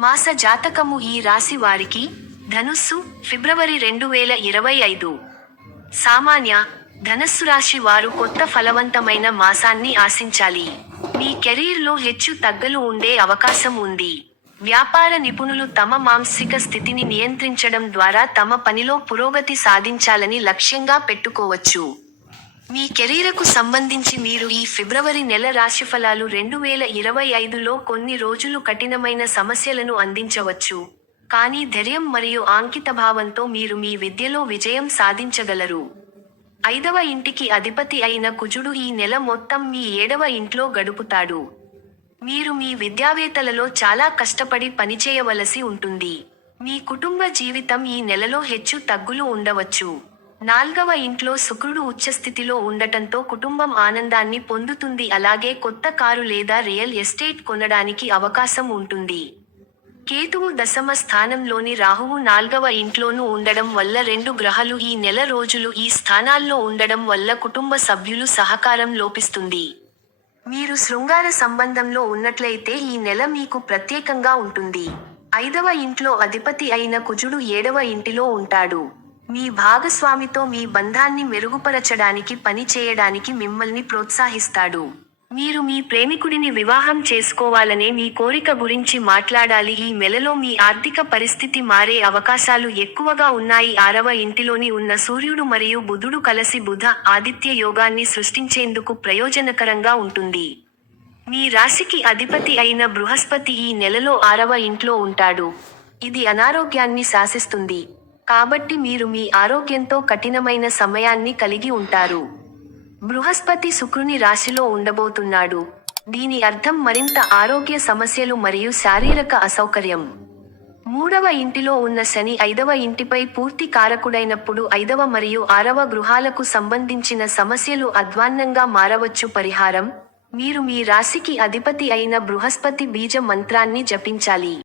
మాస జాతకము ఈ రాశి వారికి ధనుస్సు ఫిబ్రవరి రెండు వేల ఇరవై ఐదు. సామాన్య ధనస్సు రాశి వారు కొత్త ఫలవంతమైన మాసాన్ని ఆశించాలి. మీ కెరీర్లో హెచ్చు తగ్గలు ఉండే అవకాశం ఉంది. వ్యాపార నిపుణులు తమ మానసిక స్థితిని నియంత్రించడం ద్వారా తమ పనిలో పురోగతి సాధించాలని లక్ష్యంగా పెట్టుకోవచ్చు. మీ కెరీర్కు సంబంధించి మీరు ఈ ఫిబ్రవరి నెల రాశిఫలాలు రెండు వేల ఇరవై ఐదులో కొన్ని రోజులు కఠినమైన సమస్యలను అందించవచ్చు. కానీ ధైర్యం మరియు అంకితభావంతో మీరు మీ విద్యలో విజయం సాధించగలరు. ఐదవ ఇంటికి అధిపతి అయిన కుజుడు ఈ నెల మొత్తం మీ ఏడవ ఇంట్లో గడుపుతాడు. మీరు మీ విద్యావేత్తలలో చాలా కష్టపడి పనిచేయవలసి ఉంటుంది. మీ కుటుంబ జీవితం ఈ నెలలో హెచ్చు తగ్గులు ఉండవచ్చు. నాల్గవ ఇంట్లో శుక్రుడు ఉచ్చస్థితిలో ఉండటంతో కుటుంబం ఆనందాన్ని పొందుతుంది. అలాగే కొత్త కారు లేదా రియల్ ఎస్టేట్ కొనడానికి అవకాశం ఉంటుంది. కేతువు దశమ స్థానంలోని రాహువు నాల్గవ ఇంట్లోనూ ఉండడం వల్ల రెండు గ్రహాలు ఈ నెల రోజులు ఈ స్థానాల్లో ఉండడం వల్ల కుటుంబ సభ్యులు సహకారం లోపిస్తుంది. మీరు శృంగార సంబంధంలో ఉన్నట్లయితే ఈ నెల మీకు ప్రత్యేకంగా ఉంటుంది. ఐదవ ఇంట్లో అధిపతి అయిన కుజుడు ఏడవ ఇంటిలో ఉంటాడు. మీ భాగస్వామితో మీ బంధాన్ని మెరుగుపరచడానికి పని చేయడానికి మిమ్మల్ని ప్రోత్సహిస్తాడు. మీరు మీ ప్రేమికుడిని వివాహం చేసుకోవాలనే మీ కోరిక గురించి మాట్లాడాలి. ఈ నెలలో మీ ఆర్థిక పరిస్థితి మారే అవకాశాలు ఎక్కువగా ఉన్నాయి. ఆరవ ఇంటిలోని ఉన్న సూర్యుడు మరియు బుధుడు కలిసి బుధ ఆదిత్య యోగాన్ని సృష్టించేందుకు ప్రయోజనకరంగా ఉంటుంది. మీ రాశికి అధిపతి అయిన బృహస్పతి ఈ నెలలో ఆరవ ఇంట్లో ఉంటాడు. ఇది అనారోగ్యాన్ని శాసిస్తుంది. కాబట్టి మీరు మీ ఆరోగ్యంతో కఠినమైన సమయాన్ని కలిగి ఉంటారు. బృహస్పతి శుక్రుని రాశిలో ఉండబోతున్నాడు. దీని అర్థం మరింత ఆరోగ్య సమస్యలు మరియు శారీరక అసౌకర్యం. మూడవ ఇంటిలో ఉన్న శని ఐదవ ఇంటిపై పూర్తి కారకుడైనప్పుడు ఐదవ మరియు ఆరవ గృహాలకు సంబంధించిన సమస్యలు అధ్వాన్నంగా మారవచ్చు. పరిహారం మీరు మీ రాశికి అధిపతి అయిన బృహస్పతి బీజ మంత్రాన్ని జపించాలి.